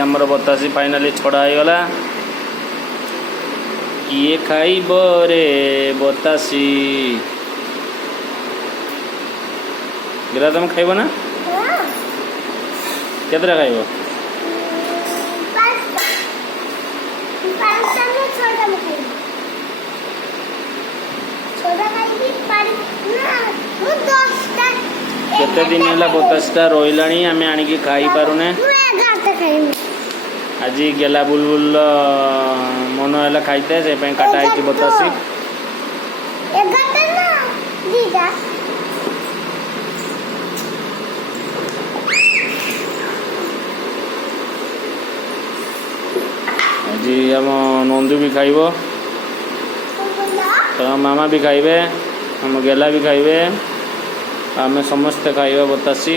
आमर बतासी फाइनाली छड़ा हो गला। किए खाइब रे बतासी गिरा तुम खाइब ना केतरा खाइब केते दिन है बतासटा रही आम आणिकी खाई पारुने। आज गेला बुलबुल मन है खाईते से काटा है बतासी आज आम नंदू भी खाइब तो मामा भी खाइबे आम गेला भी खाइबे आम समस्ते खाइबा बतासी।